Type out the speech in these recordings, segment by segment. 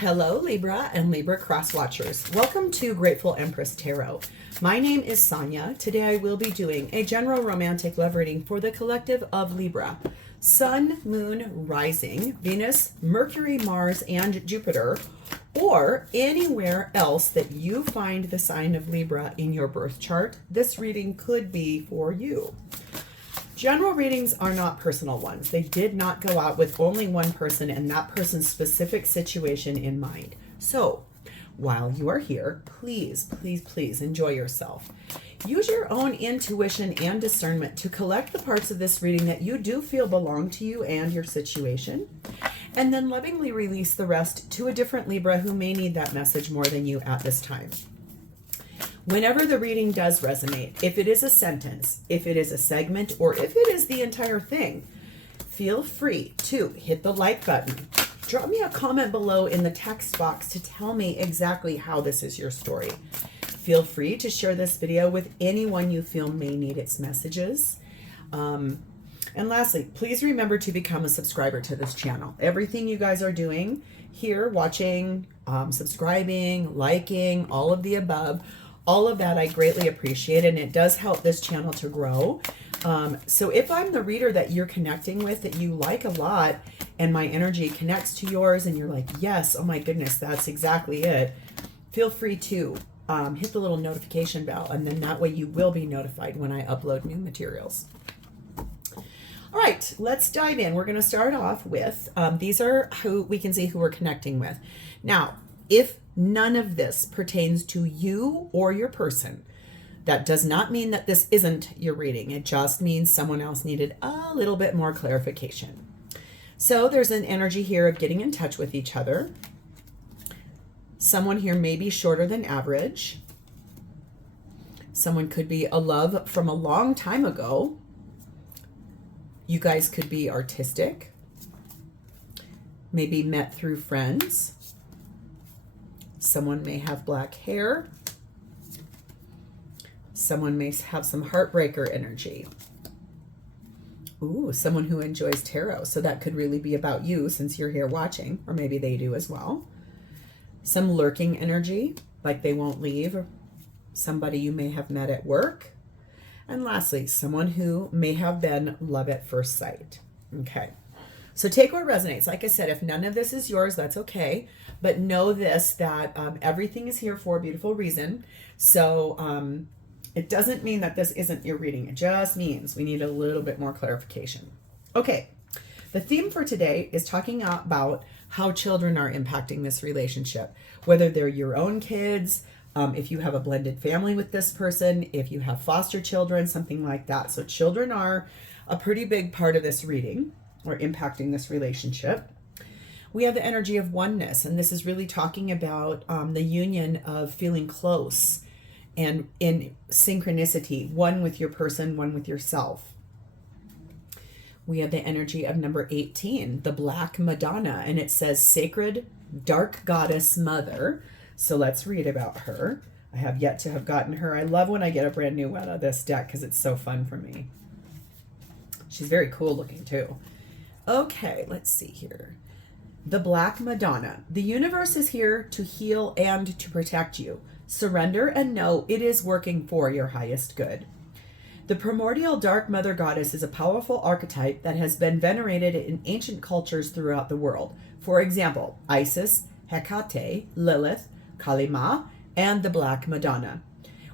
Hello, Libra and Libra cross watchers. Welcome to Grateful Empress Tarot. My name is Sonia. Today I will be doing a general romantic love reading for the collective of Libra. Sun, Moon, Rising, Venus, Mercury, Mars, and Jupiter, or anywhere else that you find the sign of Libra in your birth chart. This reading could be for you. General readings are not personal ones. They did not go out with only one person and that person's specific situation in mind. So, while you are here, please, please, please enjoy yourself. Use your own intuition and discernment to collect the parts of this reading that you do feel belong to you and your situation, and then lovingly release the rest to a different Libra who may need that message more than you at this time. Whenever the reading does resonate, if it is a sentence, if it is a segment, or if it is the entire thing, feel free to hit the like button. Drop me a comment below in the text box to tell me exactly how this is your story. Feel free to share this video with anyone you feel may need its messages. And lastly, please remember to become a subscriber to this channel. Everything you guys are doing here, watching, subscribing, liking, all of the above, all of that I greatly appreciate, and it does help this channel to grow. So if I'm the reader that you're connecting with, that you like a lot, and my energy connects to yours, and you're like, yes, oh my goodness, that's exactly it, feel free to hit the little notification bell, and then that way you will be notified when I upload new materials. All right, let's dive in. We're going to start off with, these are who we can see who we're connecting with. Now, if none of this pertains to you or your person, that does not mean that this isn't your reading. It just means someone else needed a little bit more clarification. So there's an energy here of getting in touch with each other. Someone here may be shorter than average. Someone could be a love from a long time ago. You guys could be artistic. Maybe met through friends. Someone may have black hair. Someone may have some heartbreaker energy. Ooh, someone who enjoys tarot. So that could really be about you since you're here watching, or maybe they do as well. Some lurking energy, like they won't leave. Somebody you may have met at work. And lastly, someone who may have been love at first sight. Okay. So take what resonates. Like I said, if none of this is yours, that's okay. But know this, that everything is here for a beautiful reason. So it doesn't mean that this isn't your reading. It just means we need a little bit more clarification. Okay. The theme for today is talking about how children are impacting this relationship, whether they're your own kids, if you have a blended family with this person, if you have foster children, something like that. So children are a pretty big part of this reading, or impacting this relationship. We have the energy of oneness, and this is really talking about the union of feeling close and in synchronicity, one with your person, one with yourself. We have the energy of number 18, the Black Madonna, and it says Sacred Dark Goddess Mother. So let's read about her. I have yet to have gotten her. I love when I get a brand new one of this deck because it's so fun for me. She's very cool looking too. Okay, let's see here. The Black Madonna. The universe is here to heal and to protect you. Surrender and know it is working for your highest good. The primordial Dark Mother Goddess is a powerful archetype that has been venerated in ancient cultures throughout the world. For example, Isis, Hecate, Lilith, Thelema, and the Black Madonna.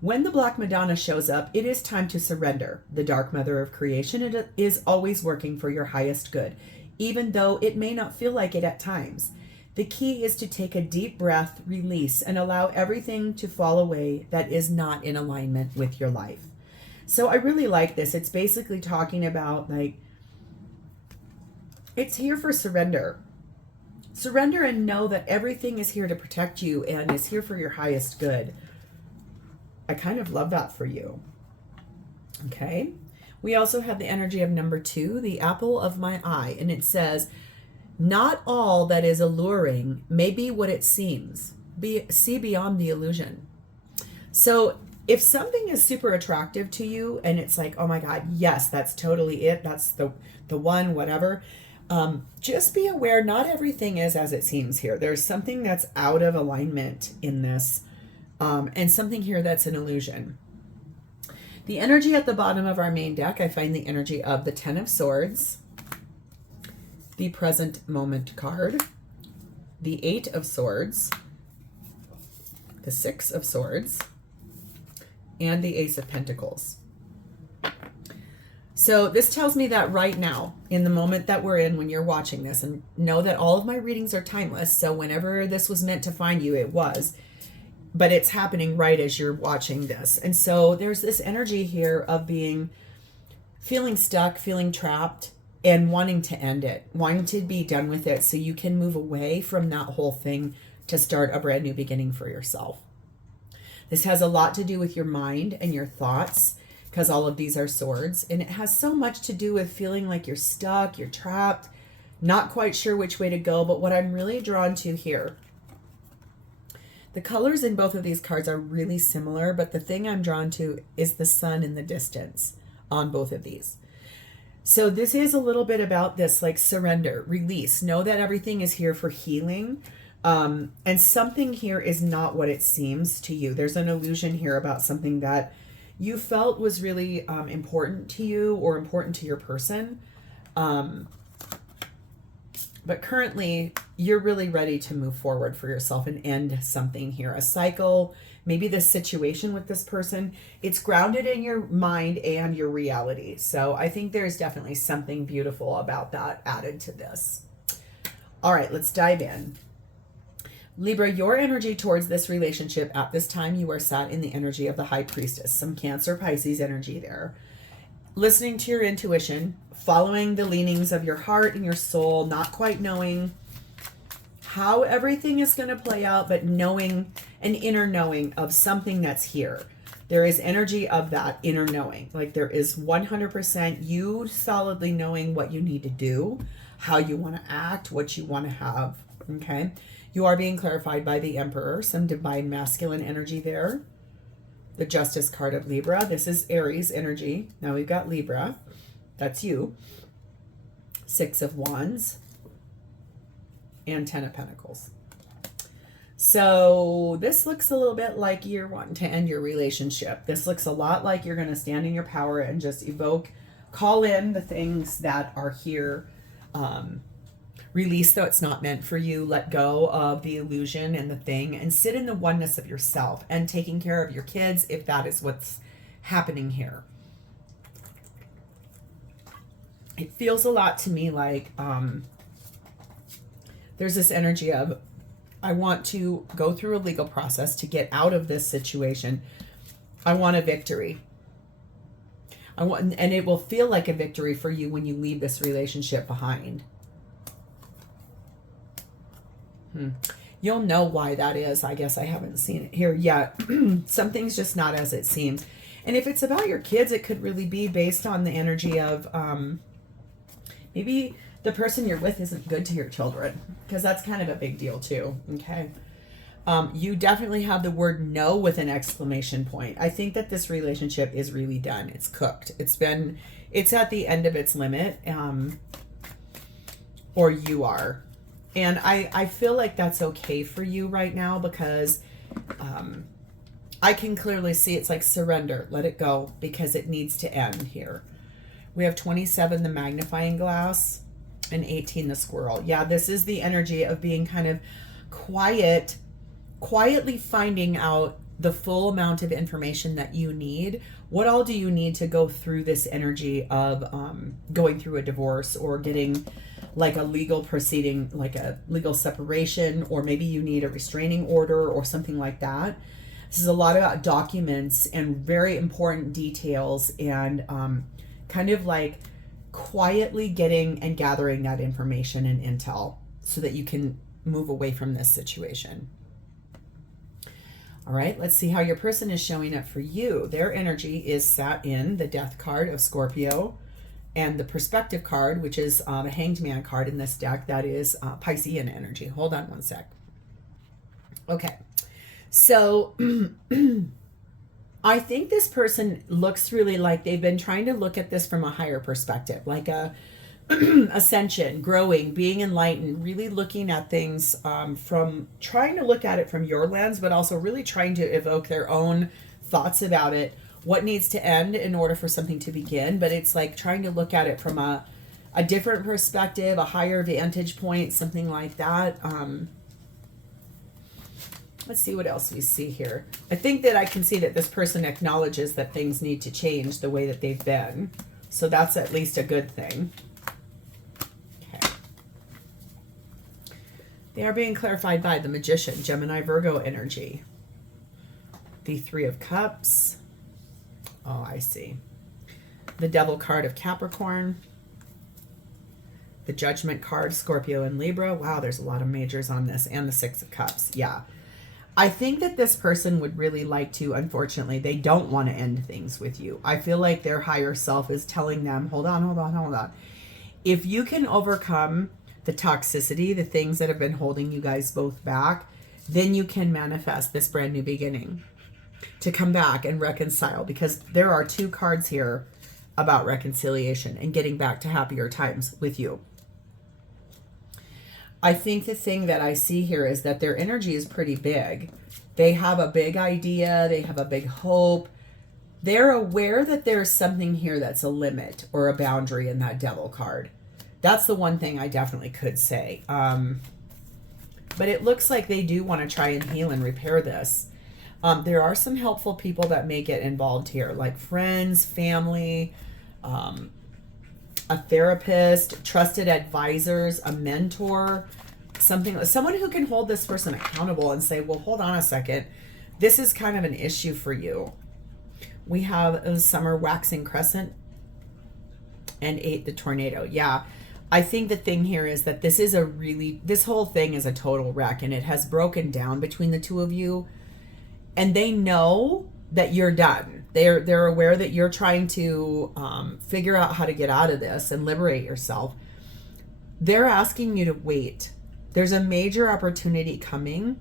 When the Black Madonna shows up, it is time to surrender. The Dark Mother of Creation is always working for your highest good, even though it may not feel like it at times. The key is to take a deep breath, release, and allow everything to fall away that is not in alignment with your life. So I really like this. It's basically talking about, like, it's here for surrender. Surrender and know that everything is here to protect you and is here for your highest good. I kind of love that for you. Okay. We also have the energy of number 2, the apple of my eye. And it says, not all that is alluring may be what it seems. See beyond the illusion. So if something is super attractive to you and it's like, oh my God, yes, that's totally it. That's the one, whatever. Just be aware, not everything is as it seems here. There's something that's out of alignment in this, and something here that's an illusion. The energy at the bottom of our main deck, I find the energy of the Ten of Swords, the Present Moment card, the Eight of Swords, the Six of Swords, and the Ace of Pentacles. So this tells me that right now, in the moment that we're in when you're watching this, and know that all of my readings are timeless, so whenever this was meant to find you, it was. But it's happening right as you're watching this. And so there's this energy here of feeling stuck, feeling trapped, and wanting to end it, wanting to be done with it so you can move away from that whole thing to start a brand new beginning for yourself. This has a lot to do with your mind and your thoughts, because all of these are swords, and it has so much to do with feeling like you're stuck, you're trapped, not quite sure which way to go. But what I'm really drawn to here, the colors in both of these cards are really similar, but the thing I'm drawn to is the sun in the distance on both of these. So this is a little bit about this, like surrender, release, know that everything is here for healing. And something here is not what it seems to you. There's an illusion here about something that you felt was really important to you or important to your person. But currently, you're really ready to move forward for yourself and end something here. A cycle, maybe this situation with this person. It's grounded in your mind and your reality. So I think there's definitely something beautiful about that added to this. All right, let's dive in. Libra, your energy towards this relationship at this time, you are sat in the energy of the High Priestess. Some Cancer, Pisces energy there. Listening to your intuition, following the leanings of your heart and your soul, not quite knowing how everything is going to play out, but knowing an inner knowing of something that's here. There is energy of that inner knowing. Like there is 100% you solidly knowing what you need to do, how you want to act, what you want to have. Okay. You are being clarified by the Emperor, some divine masculine energy there. The Justice card of Libra. This is Aries energy. Now we've got Libra. That's you. Six of Wands. And Ten of Pentacles. So this looks a little bit like you're wanting to end your relationship. This looks a lot like you're going to stand in your power and just evoke, call in the things that are here. Release though it's not meant for you. Let go of the illusion and the thing and sit in the oneness of yourself and taking care of your kids if that is what's happening here. It feels a lot to me like there's this energy of I want to go through a legal process to get out of this situation. I want a victory. And it will feel like a victory for you when you leave this relationship behind. You'll know why that is. I guess I haven't seen it here yet. Something's just not as it seems. And if it's about your kids, it could really be based on the energy of maybe the person you're with isn't good to your children, because that's kind of a big deal too. Okay. You definitely have the word no with an exclamation point. I think that this relationship is really done. It's cooked. It's at the end of its limit. Or you are. And I feel like that's okay for you right now because I can clearly see it's like surrender, let it go because it needs to end here. We have 27, the magnifying glass, and 18, the squirrel. Yeah, this is the energy of being kind of quietly finding out the full amount of information that you need. What all do you need to go through this energy of going through a divorce or getting like a legal proceeding, like a legal separation, or maybe you need a restraining order or something like that. This is a lot about documents and very important details and kind of like quietly getting and gathering that information and intel so that you can move away from this situation. All right, let's see how your person is showing up for you. Their energy is sat in the Death card of Scorpio and the Perspective card, which is a Hanged Man card in this deck. That is Piscean energy. Hold on one sec. Okay, so I think this person looks really like they've been trying to look at this from a higher perspective, like a ascension, growing, being enlightened, really looking at things from trying to look at it from your lens, but also really trying to evoke their own thoughts about it. What needs to end in order for something to begin? But it's like trying to look at it from a different perspective, a higher vantage point, something like that. Let's see what else we see here. I think that I can see that this person acknowledges that things need to change the way that they've been. So that's at least a good thing. Okay. They are being clarified by the Magician, Gemini, Virgo energy. The Three of Cups. Oh, I see. The Devil card of Capricorn. The Judgment card, Scorpio and Libra. Wow, there's a lot of majors on this. And the Six of Cups. Yeah. I think that this person would really like to, unfortunately, they don't want to end things with you. I feel like their higher self is telling them, hold on, hold on, hold on. If you can overcome the toxicity, the things that have been holding you guys both back, then you can manifest this brand new beginning to come back and reconcile, because there are two cards here about reconciliation and getting back to happier times with you. I think the thing that I see here is that their energy is pretty big. They have a big idea. They have a big hope. They're aware that there's something here that's a limit or a boundary in that Devil card. That's the one thing I definitely could say. But it looks like they do want to try and heal and repair this. There are some helpful people that may get involved here, like friends, family, a therapist, trusted advisors, a mentor, someone who can hold this person accountable and say, well, hold on a second. This is kind of an issue for you. We have a Summer waxing crescent and 8, the tornado. Yeah. I think the thing here is that this whole thing is a total wreck, and it has broken down between the two of you, and they know that you're done. They're aware that you're trying to figure out how to get out of this and liberate yourself. They're asking you to wait. There's a major opportunity coming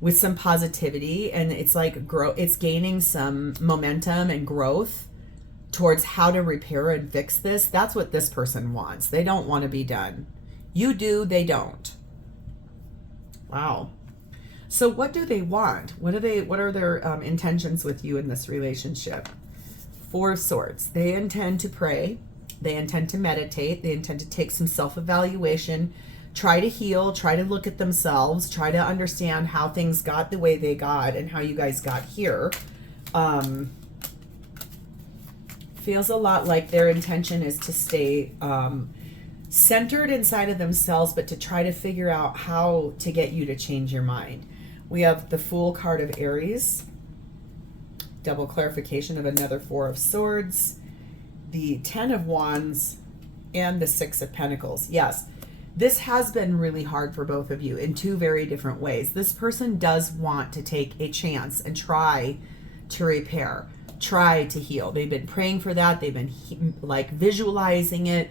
with some positivity, and it's like it's gaining some momentum and growth towards how to repair and fix this. That's what this person wants. They don't want to be done. You do, they don't. Wow. So what do they want? What are their intentions with you in this relationship? 4 of Swords. They intend to pray. They intend to meditate. They intend to take some self-evaluation, try to heal, try to look at themselves, try to understand how things got the way they got and how you guys got here. Feels a lot like their intention is to stay centered inside of themselves, but to try to figure out how to get you to change your mind. We have the Fool card of Aries, double clarification of another 4 of Swords, the 10 of Wands, and the 6 of Pentacles. Yes, this has been really hard for both of you in 2 very different ways. This person does want to take a chance and try to repair, try to heal. They've been praying for that. They've been like visualizing it,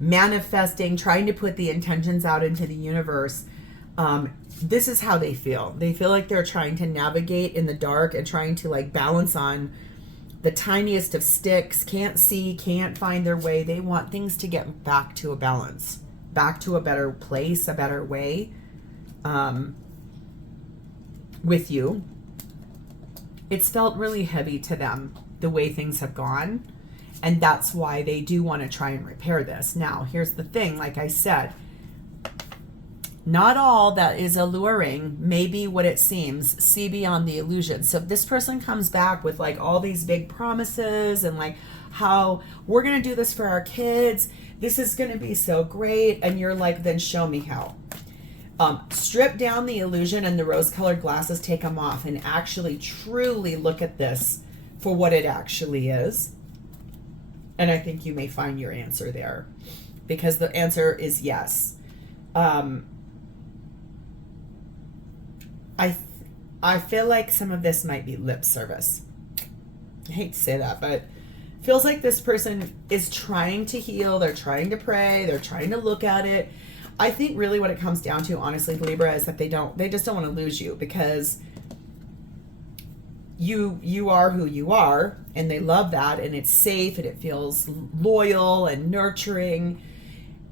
manifesting, trying to put the intentions out into the universe. This is how they feel. They feel like they're trying to navigate in the dark and trying to like balance on the tiniest of sticks, can't see, can't find their way. They want things to get back to a balance, back to a better place, a better way with you. It's felt really heavy to them, the way things have gone. And that's why they do want to try and repair this. Now, here's the thing, like I said, not all that is alluring may be what it seems. See beyond the illusion. So if this person comes back with like all these big promises and like how we're going to do this for our kids, this is going to be so great, and you're like, then show me how. Strip down the illusion and the rose-colored glasses, take them off, and actually truly look at this for what it actually is. And I think you may find your answer there, because the answer is yes. I feel like some of this might be lip service. I hate to say that, but feels like this person is trying to heal. They're trying to pray. They're trying to look at it. I think really what it comes down to, honestly, Libra, is that they just don't want to lose you, because you are who you are, and they love that, and it's safe, and it feels loyal and nurturing,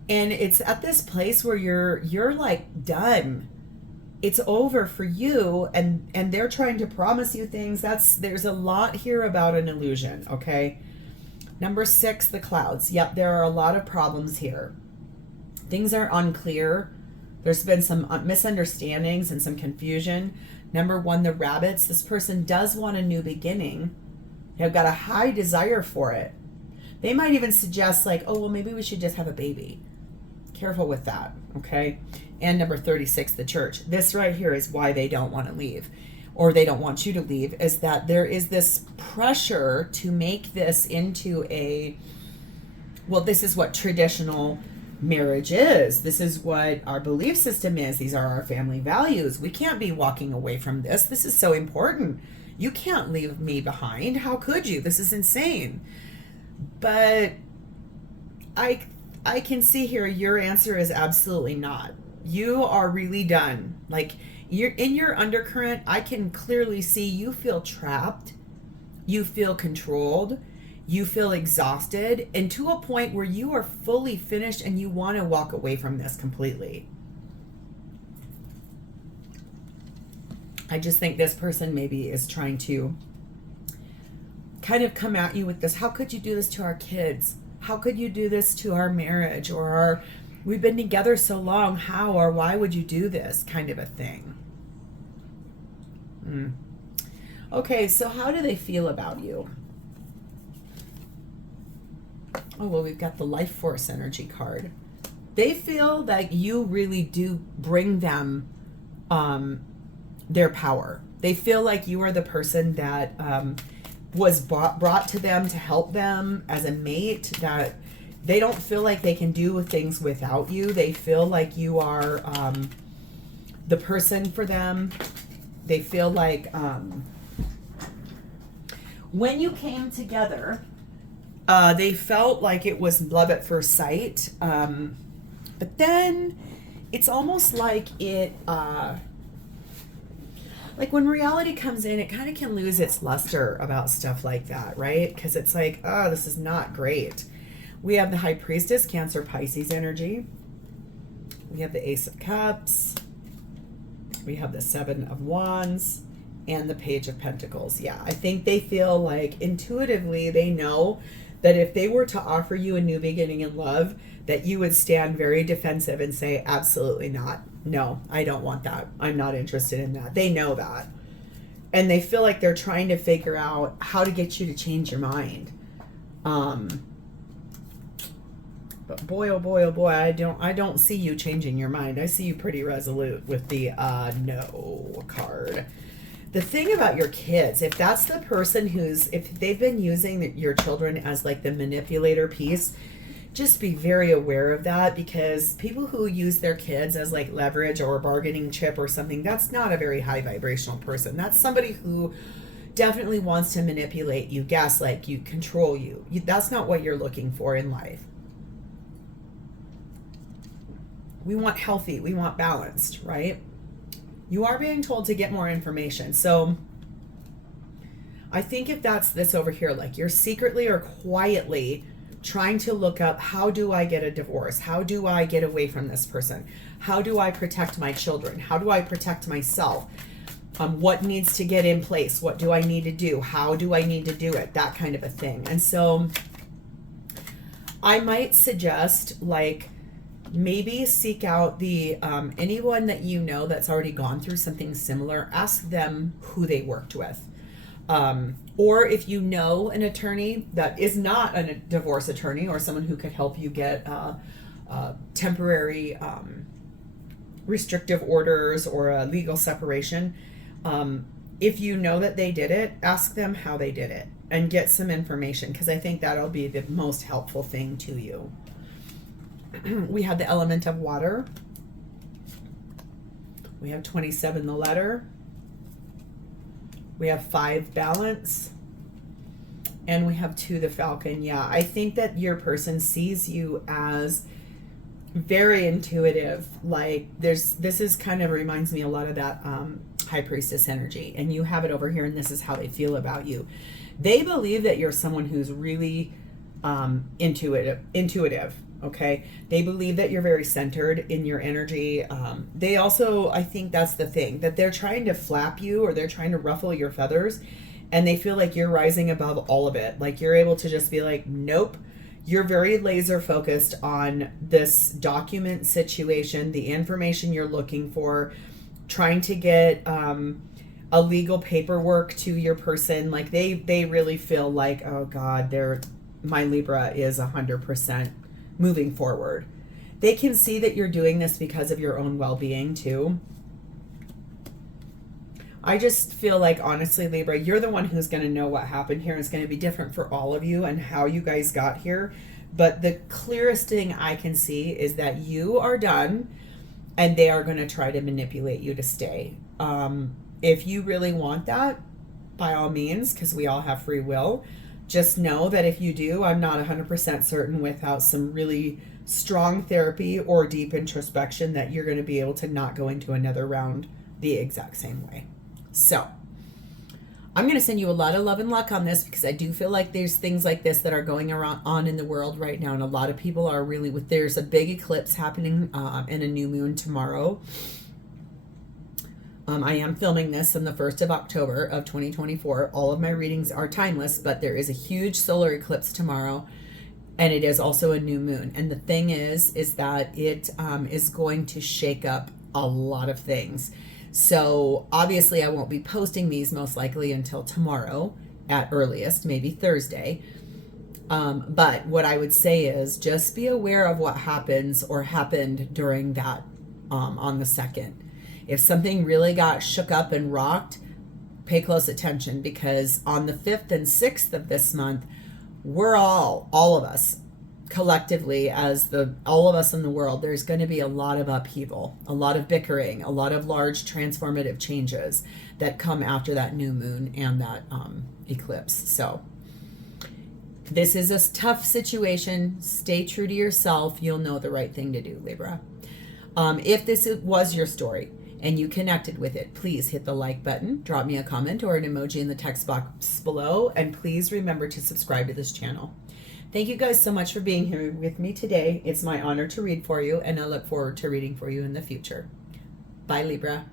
and it's at this place where you're like done. It's over for you, and they're trying to promise you things. There's a lot here about an illusion. Okay, number 6, the clouds. Yep, there are a lot of problems here. Things are unclear. There's been some misunderstandings and some confusion. Number 1, the rabbits. This person does want a new beginning. They've got a high desire for it. They might even suggest like, oh, well, maybe we should just have a baby. Careful with that, okay? And number 36, the church. This right here is why they don't want to leave, or they don't want you to leave, is that there is this pressure to make this into a, well, this is what traditional marriage is. This is what our belief system is. These are our family values. We can't be walking away from this. This is so important. You can't leave me behind. How could you? This is insane. But I can see here your answer is absolutely not. You are really done. Like, you're in your undercurrent. I can clearly see you feel trapped. You feel controlled. You feel exhausted, and to a point where you are fully finished and you want to walk away from this completely. I just think this person maybe is trying to kind of come at you with this. How could you do this to our kids? How could you do this to our marriage? Or we've been together so long. How or why would you do this? Kind of a thing. Okay, so how do they feel about you? Oh, well, we've got the life force energy card. They feel that you really do bring them their power. They feel like you are the person that was brought to them to help them as a mate, that they don't feel like they can do things without you. They feel like you are the person for them. They feel like when you came together, they felt like it was love at first sight. But then it's almost like it, like when reality comes in, it kind of can lose its luster about stuff like that, right? Because it's like, oh, this is not great. We have the High Priestess, Cancer, Pisces energy. We have the Ace of Cups. We have the 7 of Wands and the Page of Pentacles. Yeah, I think they feel like intuitively they know that if they were to offer you a new beginning in love, that you would stand very defensive and say, absolutely not. No, I don't want that. I'm not interested in that. They know that. And they feel like they're trying to figure out how to get you to change your mind. But boy, oh boy, oh boy, I don't see you changing your mind. I see you pretty resolute with the no card. The thing about your kids, if that's the person if they've been using your children as like the manipulator piece, just be very aware of that, because people who use their kids as like leverage or a bargaining chip or something, that's not a very high vibrational person. That's somebody who definitely wants to manipulate you, gaslight you, control you. That's not what you're looking for in life. We want healthy, we want balanced, right? You are being told to get more information. So I think if that's this over here, like you're secretly or quietly trying to look up, how do I get a divorce? How do I get away from this person? How do I protect my children? How do I protect myself? What needs to get in place? What do I need to do? How do I need to do it? That kind of a thing. And so I might suggest, like, maybe seek out the anyone that you know that's already gone through something similar. Ask them who they worked with. Or if you know an attorney that is not a divorce attorney, or someone who could help you get temporary restrictive orders or a legal separation, if you know that they did it, ask them how they did it and get some information, because I think that'll be the most helpful thing to you. We have the element of water. We have 27, the letter. We have 5, balance. And we have 2, the falcon. Yeah, I think that your person sees you as very intuitive. Like this is kind of reminds me a lot of that high priestess energy, and you have it over here, and this is how they feel about you. They believe that you're someone who's really intuitive. Okay, they believe that you're very centered in your energy. They also, I think that's the thing, that they're trying to flap you, or they're trying to ruffle your feathers, and they feel like you're rising above all of it. Like you're able to just be like, nope. You're very laser focused on this document situation, the information you're looking for, trying to get a legal paperwork to your person. Like they really feel like, oh God, my Libra is 100% moving forward. They can see that you're doing this because of your own well-being too. I just feel like, honestly, Libra, you're the one who's going to know what happened here. It's going to be different for all of you and how you guys got here. But the clearest thing I can see is that you are done, and they are going to try to manipulate you to stay. If you really want that, by all means, because we all have free will, just know that if you do, I'm not 100% certain without some really strong therapy or deep introspection that you're going to be able to not go into another round the exact same way. So I'm going to send you a lot of love and luck on this, because I do feel like there's things like this that are going on in the world right now. And a lot of people are really there's a big eclipse happening and a new moon tomorrow. I am filming this on the 1st of October of 2024. All of my readings are timeless, but there is a huge solar eclipse tomorrow, and it is also a new moon. And the thing is that it is going to shake up a lot of things. So obviously I won't be posting these most likely until tomorrow at earliest, maybe Thursday. But what I would say is just be aware of what happens or happened during that on the 2nd. If something really got shook up and rocked, pay close attention, because on the 5th and 6th of this month, we're all of us, collectively, all of us in the world, there's going to be a lot of upheaval, a lot of bickering, a lot of large transformative changes that come after that new moon and that eclipse. So this is a tough situation. Stay true to yourself. You'll know the right thing to do, Libra. If this was your story and you connected with it, please hit the like button, drop me a comment or an emoji in the text box below, and please remember to subscribe to this channel. Thank you guys so much for being here with me today. It's my honor to read for you, and I look forward to reading for you in the future. Bye, Libra.